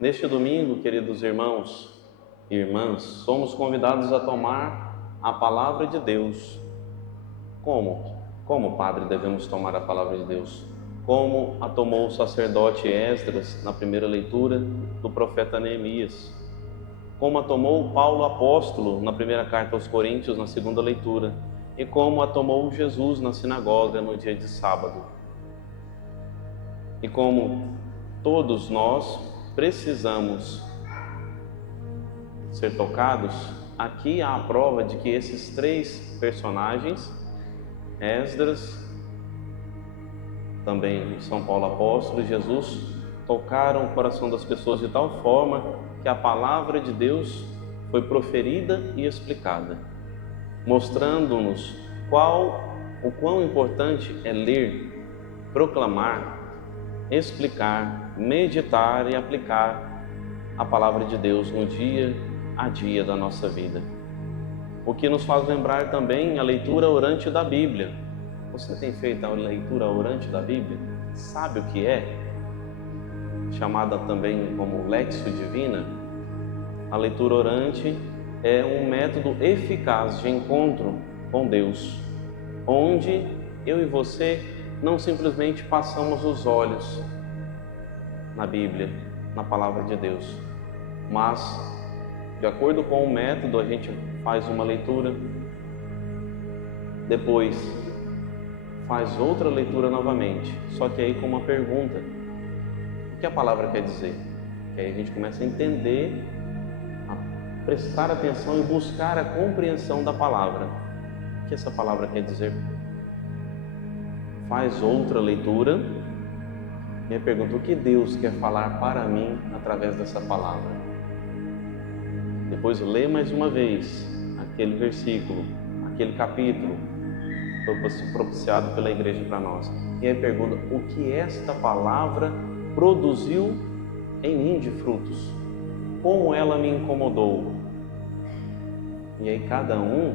Neste domingo, queridos irmãos e irmãs, somos convidados a tomar a palavra de Deus. Como? Como, Padre, devemos tomar a palavra de Deus? Como a tomou o sacerdote Esdras na primeira leitura do profeta Neemias? Como a tomou Paulo apóstolo na primeira carta aos Coríntios, na segunda leitura? E como a tomou Jesus na sinagoga no dia de sábado? E como todos nós precisamos ser tocados, aqui há a prova de que esses três personagens, Esdras, também São Paulo apóstolo e Jesus, tocaram o coração das pessoas de tal forma que a palavra de Deus foi proferida e explicada, mostrando-nos o quão importante é ler, proclamar, explicar, meditar e aplicar a palavra de Deus no dia a dia da nossa vida. O que nos faz lembrar também a leitura orante da Bíblia. Você tem feito a leitura orante da Bíblia? Sabe o que é? Chamada também como Lectio Divina. A leitura orante é um método eficaz de encontro com Deus, onde eu e você não simplesmente passamos os olhos na Bíblia, na palavra de Deus, mas, de acordo com o método, a gente faz uma leitura, depois faz outra leitura novamente, só que aí com uma pergunta: o que a palavra quer dizer? Que aí a gente começa a entender, a prestar atenção e buscar a compreensão da palavra. O que essa palavra quer dizer? Faz outra leitura e aí pergunta: o que Deus quer falar para mim através dessa palavra? Depois lê mais uma vez aquele versículo, aquele capítulo foi propiciado pela igreja para nós. E aí pergunta: o que esta palavra produziu em mim de frutos? Como ela me incomodou? E aí cada um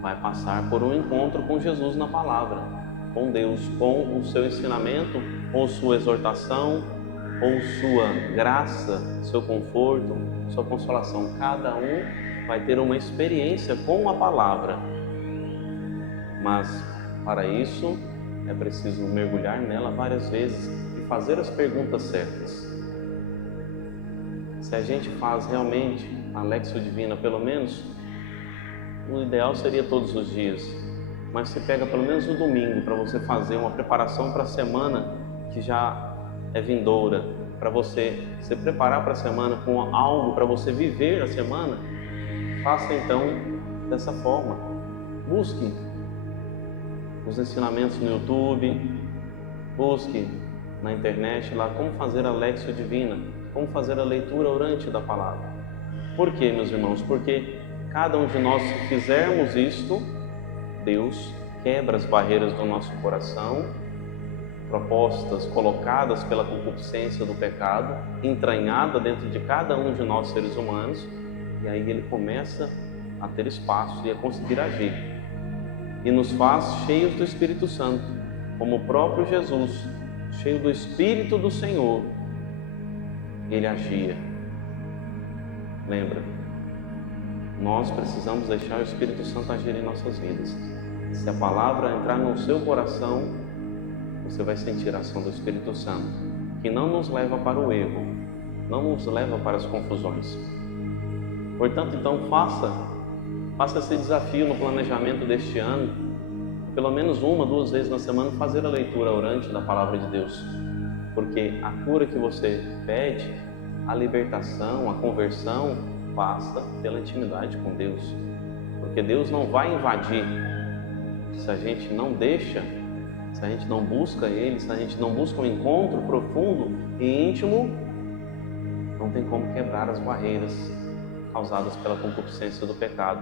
vai passar por um encontro com Jesus na palavra, com Deus, com o seu ensinamento, ou sua exortação, ou sua graça, seu conforto, sua consolação. Cada um vai ter uma experiência com a palavra, mas para isso é preciso mergulhar nela várias vezes e fazer as perguntas certas. Se a gente faz realmente a Lectio Divina, pelo menos, o ideal seria todos os dias, mas se pega pelo menos no domingo para você fazer uma preparação para a semana que já é vindoura, para você se preparar para a semana com algo para você viver a semana. Faça então dessa forma. Busque os ensinamentos no YouTube, busque na internet lá como fazer a Lectio Divina, como fazer a leitura orante da palavra. Por quê, meus irmãos? Porque cada um de nós, se fizermos isto, Deus quebra as barreiras do nosso coração, propostas colocadas pela concupiscência do pecado, entranhada dentro de cada um de nós seres humanos, e aí Ele começa a ter espaço e a conseguir agir. E nos faz cheios do Espírito Santo, como o próprio Jesus, cheio do Espírito do Senhor, Ele agia. Lembra? Nós precisamos deixar o Espírito Santo agir em nossas vidas. Se a palavra entrar no seu coração, você vai sentir a ação do Espírito Santo, que não nos leva para o erro, não nos leva para as confusões. Portanto, então, faça esse desafio no planejamento deste ano, pelo menos 1 ou 2 vezes na semana, fazer a leitura orante da palavra de Deus, porque a cura que você pede, a libertação, a conversão, passa pela intimidade com Deus, porque Deus não vai invadir se a gente não deixa, se a gente não busca Ele, se a gente não busca um encontro profundo e íntimo. Não tem como quebrar as barreiras causadas pela concupiscência do pecado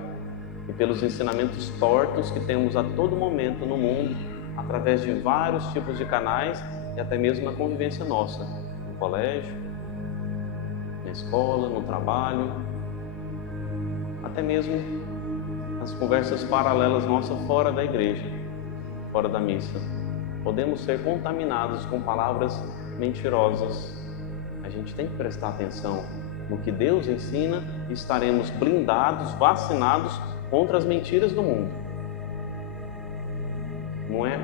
e pelos ensinamentos tortos que temos a todo momento no mundo, através de vários tipos de canais e até mesmo na convivência nossa, no colégio, na escola, no trabalho, até mesmo as conversas paralelas nossas fora da igreja, fora da missa. Podemos ser contaminados com palavras mentirosas, A gente tem que prestar atenção no que Deus ensina e estaremos blindados, vacinados contra as mentiras do mundo. Não é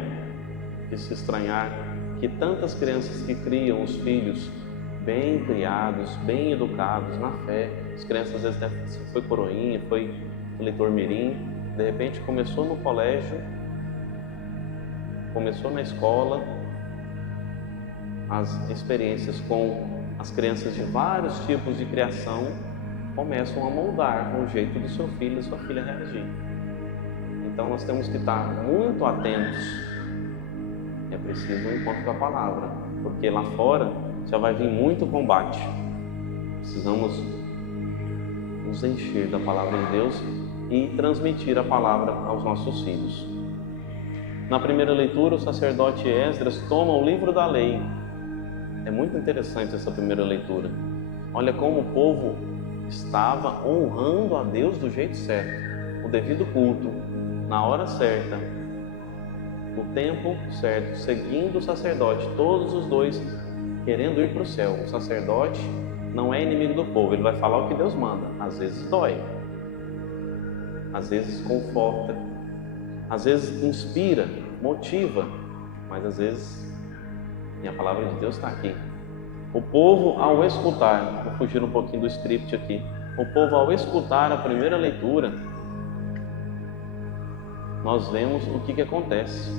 de se estranhar que tantas crianças que criam os filhos bem criados, bem educados na fé, as crianças às vezes foi coroinha, foi leitor mirim, de repente começou no colégio, começou na escola, as experiências com as crianças de vários tipos de criação começam a moldar o jeito do seu filho e sua filha reagir. Então nós temos que estar muito atentos. É preciso um encontro com a palavra, porque lá fora já vai vir muito combate. Precisamos nos encher da palavra de Deus e transmitir a palavra aos nossos filhos. Na primeira leitura, o sacerdote Esdras toma o livro da lei. É muito interessante essa primeira leitura. Olha como o povo estava honrando a Deus do jeito certo, o devido culto, na hora certa, no tempo certo, seguindo o sacerdote, todos os dois querendo ir para o céu. O sacerdote não é inimigo do povo, ele vai falar o que Deus manda. Às vezes dói, às vezes conforta, às vezes inspira, motiva, mas às vezes, e a palavra de Deus está aqui. O povo, ao escutar, vou fugir um pouquinho do script aqui, o povo, ao escutar a primeira leitura, nós vemos o que acontece.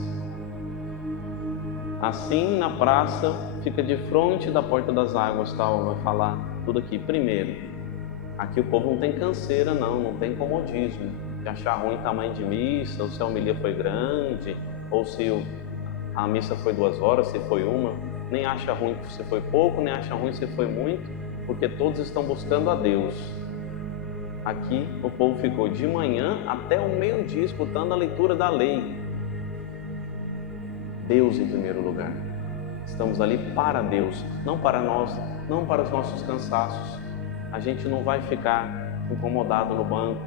Assim, na praça, fica de frente da porta das águas, tal, vai falar tudo aqui. Primeiro, aqui o povo não tem canseira não tem comodismo, de achar ruim o tamanho de missa, ou se a homilia foi grande, ou se a missa foi 2 horas, se foi uma, nem acha ruim se foi pouco, nem acha ruim se foi muito, porque todos estão buscando a Deus. Aqui o povo ficou de manhã até o meio-dia escutando a leitura da lei. Deus em primeiro lugar. Estamos ali para Deus, não para nós, não para os nossos cansaços. A gente não vai ficar incomodado no banco.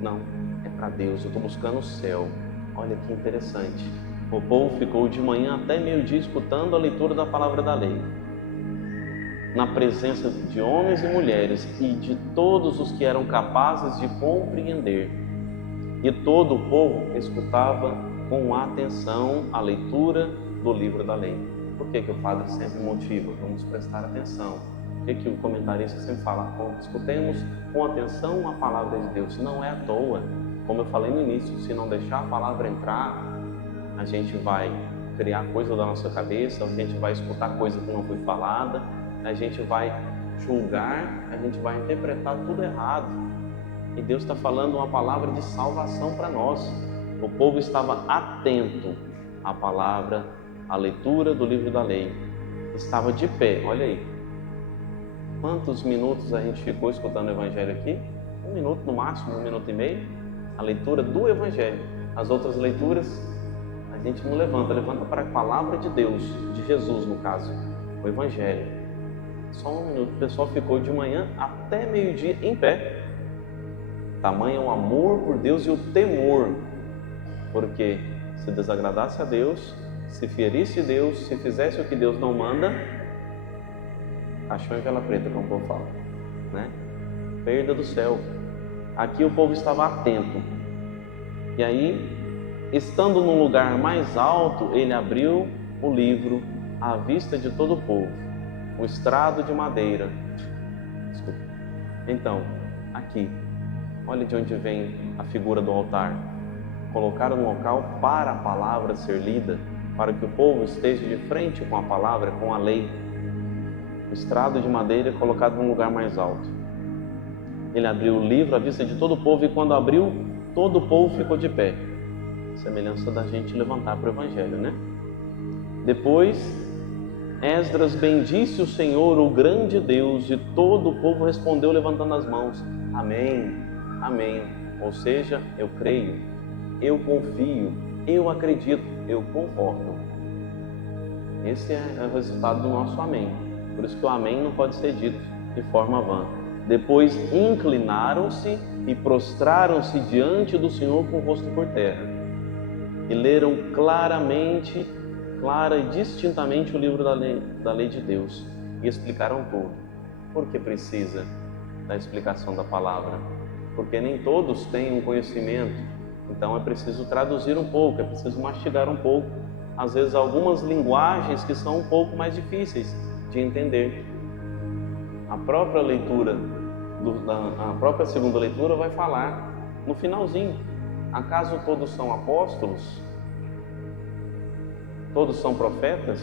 Não, é para Deus. Eu estou buscando o céu. Olha que interessante. O povo ficou de manhã até meio-dia escutando a leitura da palavra da lei, na presença de homens e mulheres e de todos os que eram capazes de compreender. E todo o povo escutava com atenção a leitura do livro da lei. Por que o padre sempre motiva? Vamos prestar atenção. Por que o comentarista sempre fala? Escutemos com atenção a palavra de Deus. Não é à toa. Como eu falei no início, se não deixar a palavra entrar, a gente vai criar coisa da nossa cabeça, a gente vai escutar coisa que não foi falada, a gente vai julgar, a gente vai interpretar tudo errado. E Deus está falando uma palavra de salvação para nós. O povo estava atento à palavra, à leitura do livro da lei. Estava de pé, olha aí. Quantos minutos a gente ficou escutando o Evangelho aqui? 1 minuto no máximo, 1 minuto e meio. A leitura do Evangelho. As outras leituras, a gente não levanta para a palavra de Deus, de Jesus no caso, o Evangelho. Só 1 minuto, o pessoal ficou de manhã até meio-dia em pé. Tamanho o amor por Deus e o temor, porque se desagradasse a Deus, se ferisse Deus, se fizesse o que Deus não manda, caixão e vela preta, como o povo fala, né? Perda do céu. Aqui o povo estava atento. E aí, estando num lugar mais alto, ele abriu o livro à vista de todo o povo, um estrado de madeira. Desculpa. Então, aqui, olha de onde vem a figura do altar. Colocaram um local para a palavra ser lida, para que o povo esteja de frente com a palavra, com a lei. O estrado de madeira colocado num lugar mais alto. Ele abriu o livro à vista de todo o povo, e quando abriu, todo o povo ficou de pé. Semelhança da gente levantar para o Evangelho, né? Depois, Esdras bendisse o Senhor, o grande Deus, e todo o povo respondeu levantando as mãos. Amém, amém. Ou seja, eu creio, eu confio, eu acredito, eu concordo. Esse é o resultado do nosso amém. Por isso que o amém não pode ser dito de forma vã. Depois inclinaram-se e prostraram-se diante do Senhor com o rosto por terra. E leram clara e distintamente o livro da lei de Deus. e explicaram tudo. Por que precisa da explicação da palavra? Porque nem todos têm um conhecimento, então é preciso traduzir um pouco, é preciso mastigar um pouco, às vezes algumas linguagens que são um pouco mais difíceis de entender. A própria leitura, a própria segunda leitura vai falar no finalzinho: acaso todos são apóstolos? Todos são profetas?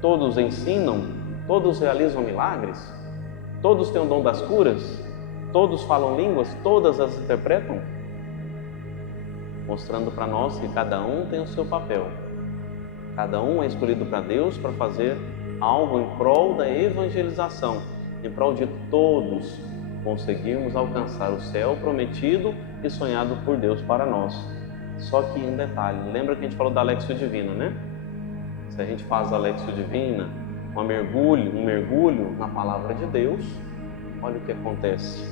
Todos ensinam? Todos realizam milagres? Todos têm o dom das curas? Todos falam línguas? Todas as interpretam? Mostrando para nós que cada um tem o seu papel. Cada um é escolhido para Deus para fazer algo em prol da evangelização, em prol de todos conseguirmos alcançar o céu prometido e sonhado por Deus para nós. Só que um detalhe, lembra que a gente falou da Alexio Divina, né? Se a gente faz a Alexio Divina, um mergulho na palavra de Deus, olha o que acontece.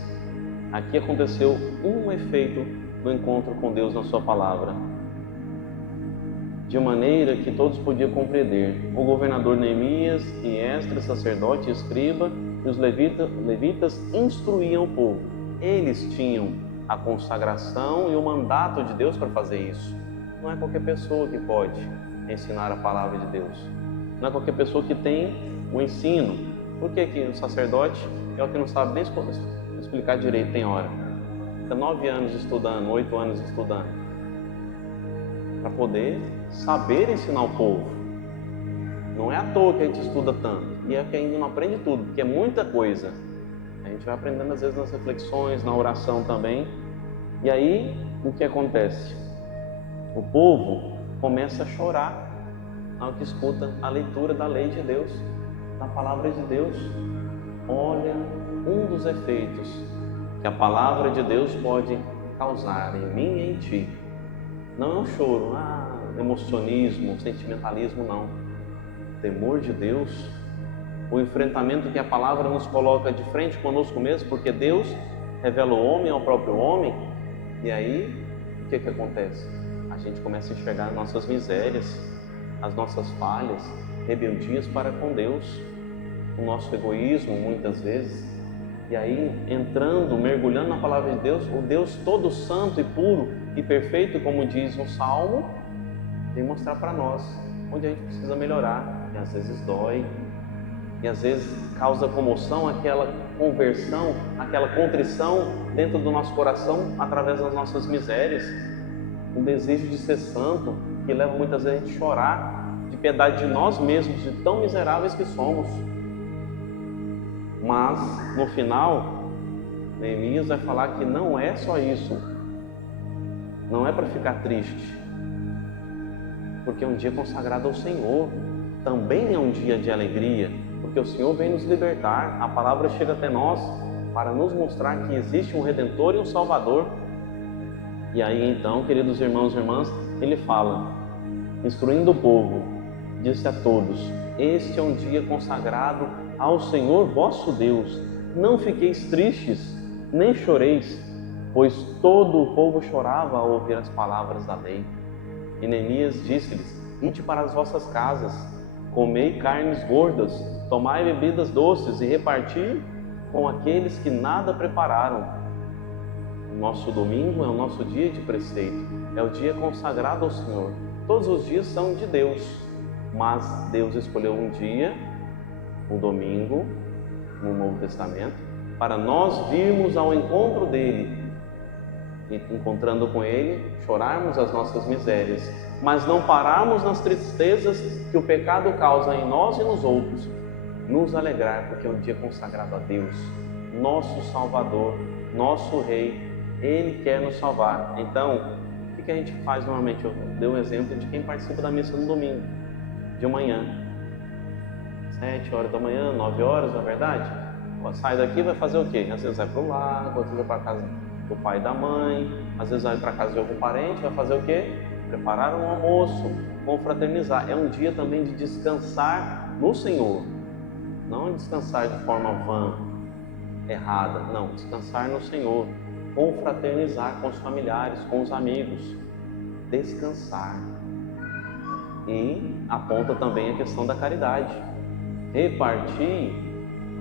Aqui aconteceu um efeito do encontro com Deus na sua palavra, de maneira que todos podiam compreender. O governador Neemias e Esdras, sacerdote e escriba, e os levitas instruíam o povo. Eles tinham a consagração e o mandato de Deus para fazer isso. Não é qualquer pessoa que pode ensinar a palavra de Deus. Não é qualquer pessoa que tem o ensino. Por que o sacerdote é o que não sabe nem explicar direito, tem hora? Fica 9 anos estudando, 8 anos estudando, para poder saber ensinar o povo. Não é à toa que a gente estuda tanto, e é que ainda não aprende tudo, porque é muita coisa. A gente vai aprendendo às vezes nas reflexões, na oração também. E aí, o que acontece? O povo começa a chorar ao que escuta a leitura da lei de Deus, da palavra de Deus. Olha, um dos efeitos que a palavra de Deus pode causar em mim e em ti. Não é um choro, emocionismo, sentimentalismo, não. O temor de Deus, o enfrentamento que a palavra nos coloca de frente conosco mesmo, porque Deus revela o homem ao próprio homem. E aí, o que acontece? A gente começa a enxergar nossas misérias, as nossas falhas, rebeldias para com Deus, o nosso egoísmo muitas vezes. E aí, entrando, mergulhando na palavra de Deus, o Deus todo santo e puro e perfeito, como diz o Salmo, vem mostrar para nós onde a gente precisa melhorar. E às vezes dói, e às vezes causa comoção, aquela conversão, aquela contrição dentro do nosso coração através das nossas misérias, um desejo de ser santo que leva muitas vezes a gente chorar de piedade de nós mesmos, de tão miseráveis que somos. Mas no final, Neemias vai falar que não é só isso, não é para ficar triste, porque é um dia consagrado ao Senhor, também é um dia de alegria, porque o Senhor vem nos libertar. A palavra chega até nós para nos mostrar que existe um Redentor e um Salvador. E aí então, queridos irmãos e irmãs, ele fala, instruindo o povo, disse a todos: este é um dia consagrado ao Senhor vosso Deus. Não fiqueis tristes, nem choreis, pois todo o povo chorava ao ouvir as palavras da lei. E Neemias disse-lhes: ide para as vossas casas, comei carnes gordas, tomai bebidas doces e reparti com aqueles que nada prepararam. O nosso domingo é o nosso dia de preceito, é o dia consagrado ao Senhor. Todos os dias são de Deus, mas Deus escolheu um dia, o domingo, no Novo Testamento, para nós virmos ao encontro dele e, encontrando com ele, chorarmos as nossas misérias, mas não pararmos nas tristezas que o pecado causa em nós e nos outros. Nos alegrar, porque é um dia consagrado a Deus, nosso Salvador, nosso Rei. Ele quer nos salvar. Então, o que a gente faz normalmente? Eu dei um exemplo de quem participa da missa no domingo, de manhã, 7 horas da manhã, 9 horas, não é verdade? Sai daqui, vai fazer o quê? Às vezes vai para o lago, às vezes vai para a casa do pai e da mãe, às vezes vai para a casa de algum parente, vai fazer o quê? Preparar um almoço, confraternizar. É um dia também de descansar no Senhor, não descansar de forma vã, errada, não, descansar no Senhor, confraternizar com os familiares, com os amigos, descansar. E aponta também a questão da caridade, repartir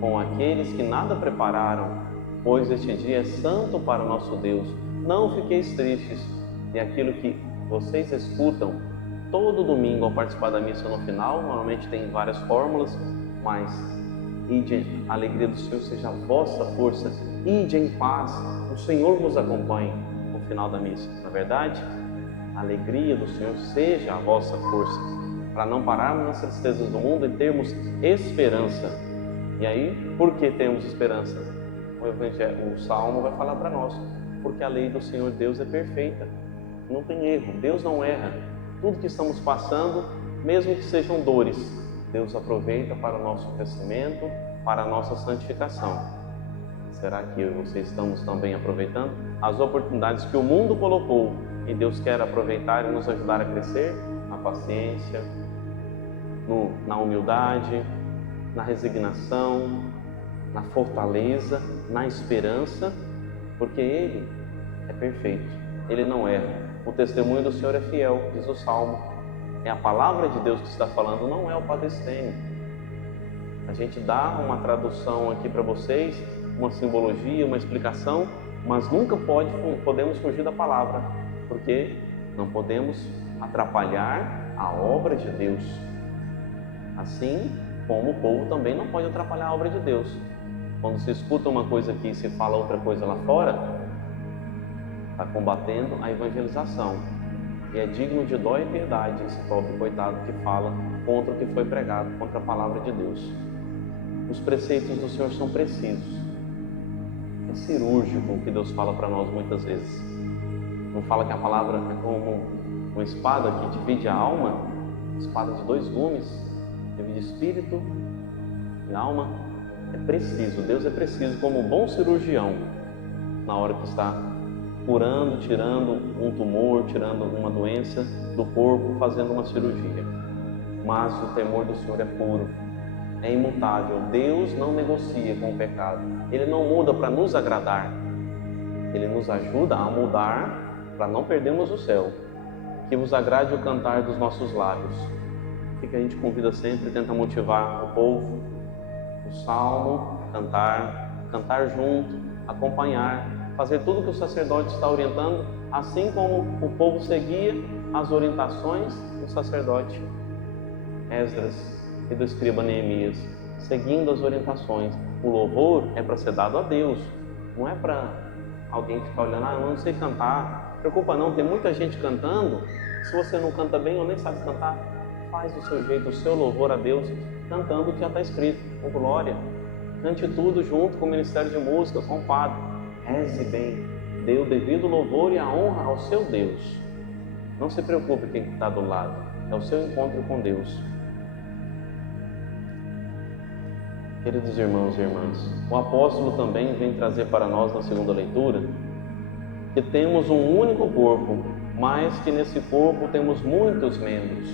com aqueles que nada prepararam, pois este dia é santo para o nosso Deus. Não fiqueis tristes, e aquilo que vocês escutam todo domingo ao participar da missa no final, normalmente tem várias fórmulas, mas ide, a alegria do Senhor seja a vossa força, ide em paz, o Senhor vos acompanhe no final da missa. Na verdade, a alegria do Senhor seja a vossa força, para não pararmos nas tristezas do mundo e termos esperança. E aí, por que temos esperança? O Salmo vai falar para nós, porque a lei do Senhor Deus é perfeita, não tem erro, Deus não erra. Tudo que estamos passando, mesmo que sejam dores, Deus aproveita para o nosso crescimento, para a nossa santificação. Será que eu e você estamos também aproveitando as oportunidades que o mundo colocou e Deus quer aproveitar e nos ajudar a crescer? Na paciência, na humildade, na resignação, na fortaleza, na esperança, porque Ele é perfeito, Ele não erra. O testemunho do Senhor é fiel, diz o Salmo. É a palavra de Deus que está falando, não é o Padre Estênio. A gente dá uma tradução aqui para vocês, uma simbologia, uma explicação, mas nunca podemos fugir da palavra, porque não podemos atrapalhar a obra de Deus. Assim como o povo também não pode atrapalhar a obra de Deus. Quando se escuta uma coisa aqui e se fala outra coisa lá fora, está combatendo a evangelização. E é digno de dó e piedade esse pobre coitado que fala contra o que foi pregado, contra a palavra de Deus. Os preceitos do Senhor são precisos. É cirúrgico o que Deus fala para nós muitas vezes. Não fala que a palavra é como uma espada que divide a alma, espada de 2 gumes, divide espírito e alma. É preciso, Deus é preciso como um bom cirurgião na hora que está curando, tirando um tumor, tirando uma doença do corpo, fazendo uma cirurgia. Mas o temor do Senhor é puro, é imutável. Deus não negocia com o pecado. Ele não muda para nos agradar. Ele nos ajuda a mudar para não perdermos o céu. Que vos agrade o cantar dos nossos lábios. O que a gente convida sempre, tenta motivar o povo, o salmo, cantar junto, acompanhar, fazer tudo que o sacerdote está orientando, assim como o povo seguia as orientações do sacerdote Esdras e do escriba Neemias, seguindo as orientações. O louvor é para ser dado a Deus, não é para alguém ficar olhando, eu não sei cantar. Preocupa não, tem muita gente cantando. Se você não canta bem ou nem sabe cantar, faz do seu jeito, o seu louvor a Deus, cantando o que já está escrito, com glória. Cante tudo junto com o Ministério de Música, com o padre. Reze bem, dê o devido louvor e a honra ao seu Deus. Não se preocupe quem está do lado, é o seu encontro com Deus. Queridos irmãos e irmãs, o apóstolo também vem trazer para nós na segunda leitura que temos um único corpo, mas que nesse corpo temos muitos membros.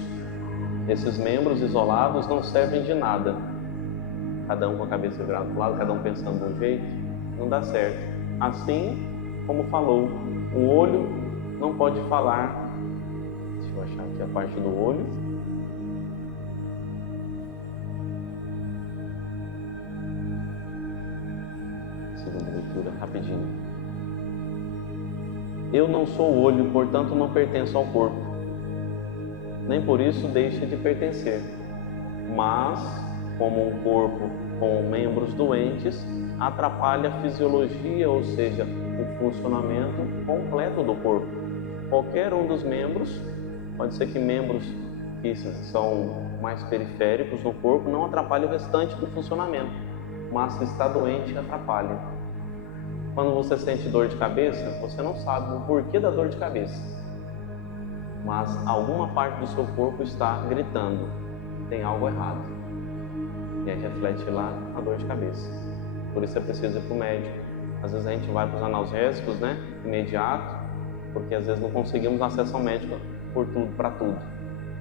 Esses membros isolados não servem de nada. Cada um com a cabeça virada para o lado, cada um pensando de um jeito, não dá certo. Assim como falou, o olho não pode falar. Deixa eu achar aqui a parte do olho. Segunda leitura, rapidinho. Eu não sou o olho, portanto não pertenço ao corpo. Nem por isso deixa de pertencer. Mas, como um corpo com membros doentes, atrapalha a fisiologia, ou seja, o funcionamento completo do corpo. Qualquer um dos membros, pode ser que membros que são mais periféricos no corpo não atrapalhem o restante do funcionamento, mas se está doente, atrapalha. Quando você sente dor de cabeça, você não sabe o porquê da dor de cabeça, mas alguma parte do seu corpo está gritando, tem algo errado, e aí reflete lá a dor de cabeça. Por isso é preciso ir para o médico. Às vezes a gente vai para os analgésicos, imediato, porque às vezes não conseguimos acesso ao médico por tudo, para tudo.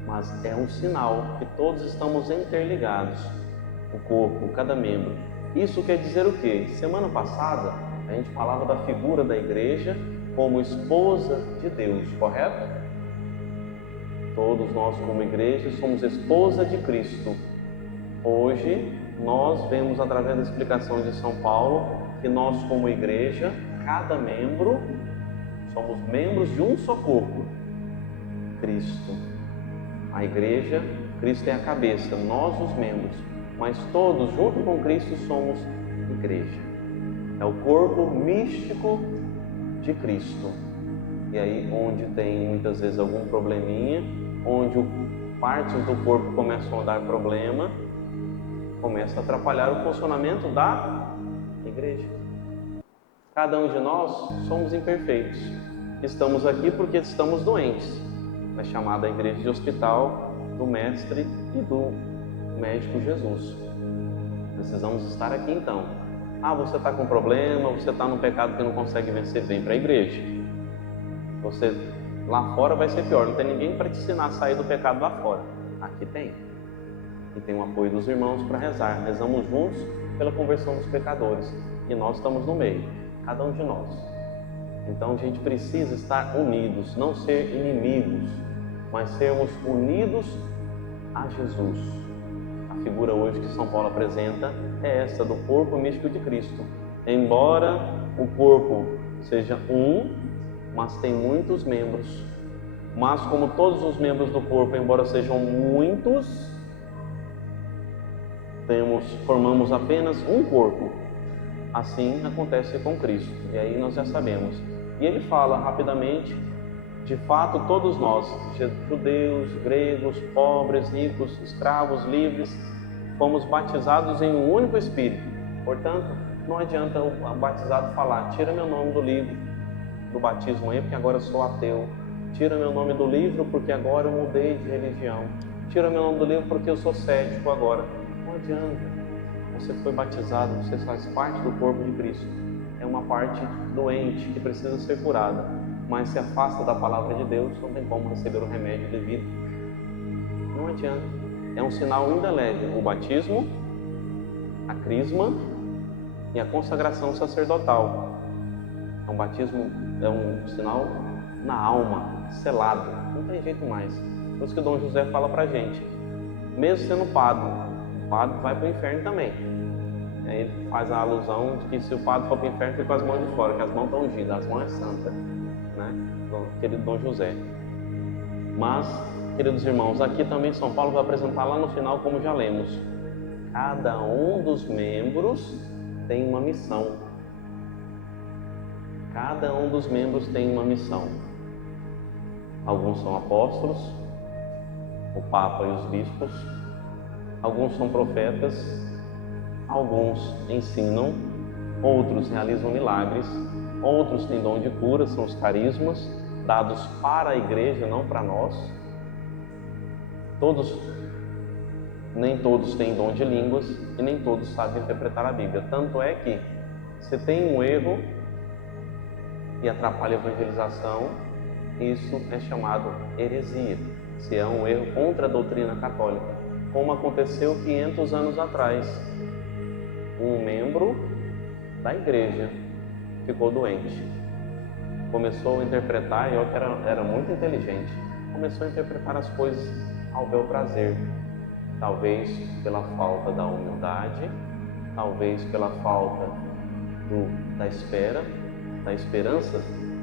Mas é um sinal que todos estamos interligados, o corpo, cada membro. Isso quer dizer o quê? Semana passada a gente falava da figura da igreja como esposa de Deus, correto? Todos nós como igreja somos esposa de Cristo. Hoje nós vemos através da explicação de São Paulo que nós, como igreja, cada membro, somos membros de um só corpo, Cristo. A igreja, Cristo é a cabeça, nós os membros, mas todos, junto com Cristo, somos igreja. É o corpo místico de Cristo. E aí, onde tem muitas vezes algum probleminha, onde partes do corpo começam a dar problema, começa a atrapalhar o funcionamento da igreja. Cada um de nós somos imperfeitos. Estamos aqui porque estamos doentes. É chamada a igreja de hospital do Mestre e do Médico Jesus. Precisamos estar aqui então. Você está com problema, você está num pecado que não consegue vencer, vem para a igreja. Você lá fora vai ser pior, não tem ninguém para te ensinar a sair do pecado lá fora. Aqui tem. E tem o apoio dos irmãos para rezar. Rezamos juntos pela conversão dos pecadores. E nós estamos no meio, cada um de nós. Então a gente precisa estar unidos, não ser inimigos, mas sermos unidos a Jesus. A figura hoje que São Paulo apresenta é essa do corpo místico de Cristo. Embora o corpo seja um, mas tem muitos membros. Mas como todos os membros do corpo, embora sejam muitos, formamos apenas um corpo. Assim acontece com Cristo. E aí nós já sabemos. E ele fala rapidamente, de fato todos nós, judeus, gregos, pobres, ricos, escravos, livres, fomos batizados em um único Espírito. Portanto, não adianta o batizado falar, tira meu nome do livro do batismo aí, porque agora eu sou ateu. Tira meu nome do livro porque agora eu mudei de religião. Tira meu nome do livro porque eu sou cético agora. Não adianta. Você foi batizado, você faz parte do corpo de Cristo. É uma parte doente que precisa ser curada, mas se afasta da palavra de Deus, não tem como receber o remédio devido. Não adianta. É um sinal indelével o batismo, a crisma e a consagração sacerdotal. É um batismo, é um sinal na alma, selado. Não tem jeito mais. Por isso que o Dom José fala pra gente, mesmo sendo padre, o padre vai para o inferno também. E aí ele faz a alusão de que se o padre for para o inferno, fica com as mãos de fora, que as mãos estão ungidas, as mãos é santa, né? Querido Dom José. Mas, queridos irmãos, aqui também São Paulo vai apresentar lá no final, como já lemos, cada um dos membros tem uma missão. Cada um dos membros tem uma missão. Alguns são apóstolos, o Papa e os bispos. Alguns são profetas, alguns ensinam, outros realizam milagres, outros têm dom de cura, são os carismas, dados para a igreja, não para nós. Nem todos têm dom de línguas e nem todos sabem interpretar a Bíblia. Tanto é que, se tem um erro e atrapalha a evangelização, isso é chamado heresia. Se é um erro contra a doutrina católica, como aconteceu 500 anos atrás. Um membro da igreja ficou doente. Começou a interpretar, e eu que era muito inteligente, começou a interpretar as coisas ao bel prazer. Talvez pela falta da humildade, talvez pela falta da esperança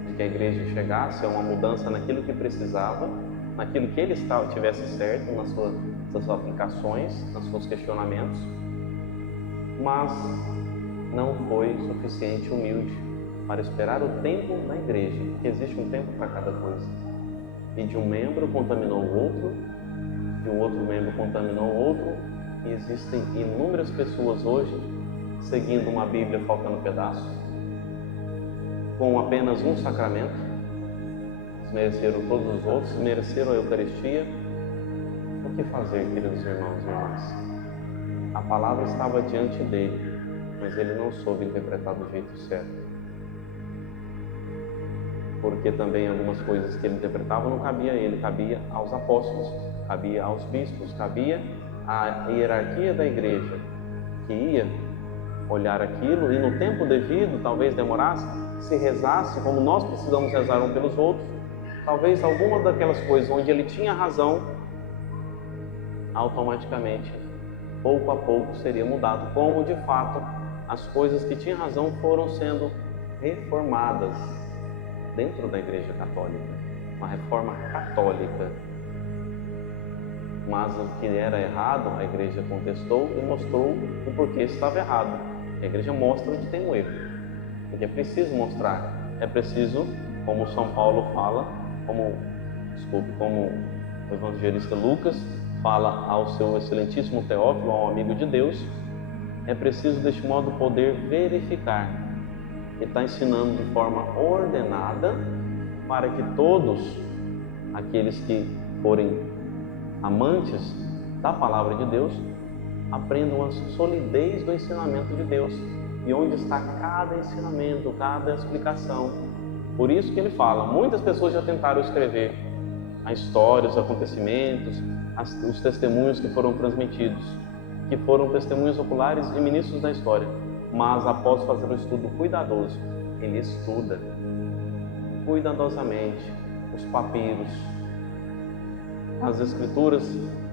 de que a igreja chegasse a uma mudança naquilo que precisava, naquilo que ele tivesse certo nas suas aplicações, nos seus questionamentos, mas não foi suficiente humilde para esperar o tempo na igreja, porque existe um tempo para cada coisa. E de um membro contaminou o outro, de um outro membro contaminou o outro, e existem inúmeras pessoas hoje seguindo uma Bíblia faltando pedaço, com apenas um sacramento, desmereceram todos os outros, desmereceram a Eucaristia. O que fazer, queridos irmãos e irmãs? A palavra estava diante dele, mas ele não soube interpretar do jeito certo. Porque também algumas coisas que ele interpretava não cabia a ele, cabia aos apóstolos, cabia aos bispos, cabia à hierarquia da igreja, que ia olhar aquilo e no tempo devido, talvez demorasse, se rezasse como nós precisamos rezar um pelos outros, talvez alguma daquelas coisas onde ele tinha razão, automaticamente pouco a pouco seria mudado, como de fato as coisas que tinham razão foram sendo reformadas dentro da Igreja Católica, uma reforma católica. Mas o que era errado, a Igreja contestou e mostrou o porquê estava errado. A Igreja mostra onde tem um erro, porque é preciso mostrar, é preciso, como São Paulo fala, como o evangelista Lucas fala ao seu excelentíssimo Teófilo, ao amigo de Deus, é preciso deste modo poder verificar. Ele está ensinando de forma ordenada para que todos aqueles que forem amantes da palavra de Deus aprendam a solidez do ensinamento de Deus e onde está cada ensinamento, cada explicação. Por isso que ele fala, muitas pessoas já tentaram escrever a história, os acontecimentos, os testemunhos que foram transmitidos, que foram testemunhos oculares e ministros da história, mas após fazer um estudo cuidadoso, ele estuda cuidadosamente os papiros, as escrituras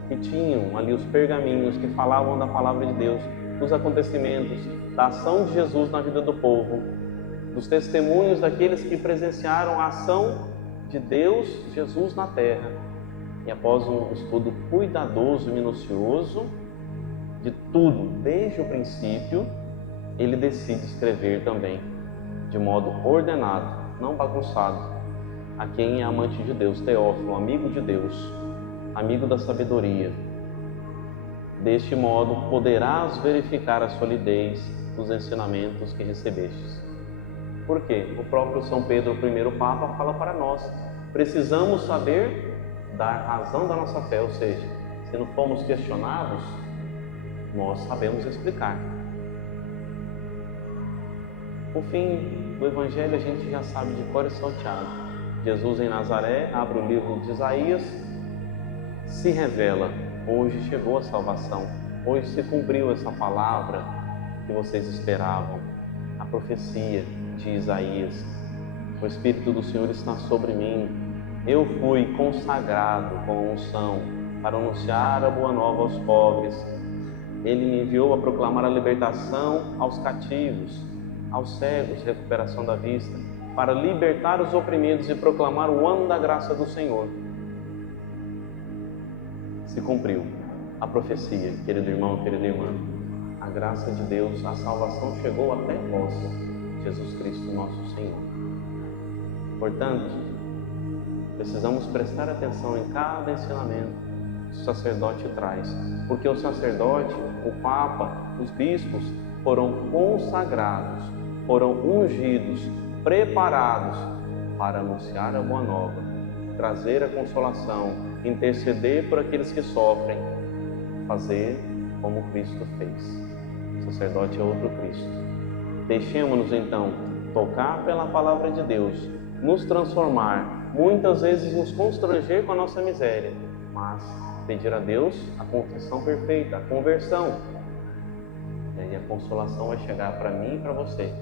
que tinham ali os pergaminhos que falavam da palavra de Deus, dos acontecimentos, da ação de Jesus na vida do povo, dos testemunhos daqueles que presenciaram a ação de Deus, Jesus na terra. E após um estudo cuidadoso e minucioso de tudo, desde o princípio, ele decide escrever também de modo ordenado, não bagunçado, a quem é amante de Deus, Teófilo, amigo de Deus, amigo da sabedoria. Deste modo poderás verificar a solidez dos ensinamentos que recebestes. Por quê? O próprio São Pedro, o primeiro Papa, fala para nós, precisamos saber dar razão da nossa fé, ou seja, se não formos questionados, nós sabemos explicar. O fim do Evangelho a gente já sabe de cor e salteado. Jesus em Nazaré abre o livro de Isaías, se revela, hoje chegou a salvação, hoje se cumpriu essa palavra que vocês esperavam, a profecia de Isaías. O Espírito do Senhor está sobre mim, eu fui consagrado com unção para anunciar a boa nova aos pobres. Ele me enviou a proclamar a libertação aos cativos, aos cegos, recuperação da vista, para libertar os oprimidos e proclamar o ano da graça do Senhor. Se cumpriu a profecia, querido irmão, querida irmã. A graça de Deus, a salvação chegou até vós, Jesus Cristo, nosso Senhor. Portanto, precisamos prestar atenção em cada ensinamento que o sacerdote traz, porque o sacerdote, o Papa, os bispos foram consagrados, foram ungidos, preparados para anunciar a boa nova, trazer a consolação, interceder por aqueles que sofrem, fazer como Cristo fez. O sacerdote é outro Cristo. Deixemos-nos então tocar pela palavra de Deus, nos transformar, muitas vezes nos constranger com a nossa miséria, mas pedir a Deus a contrição perfeita, a conversão. E aí a consolação vai chegar para mim e para você,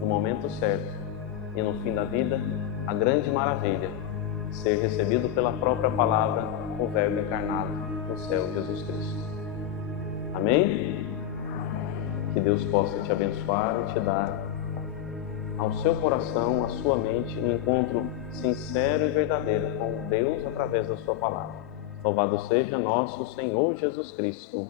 no momento certo. E no fim da vida, a grande maravilha, ser recebido pela própria palavra, o Verbo encarnado no céu, Jesus Cristo. Amém? Que Deus possa te abençoar e te dar ao seu coração, à sua mente, um encontro sincero e verdadeiro com Deus através da sua palavra. Louvado seja nosso Senhor Jesus Cristo.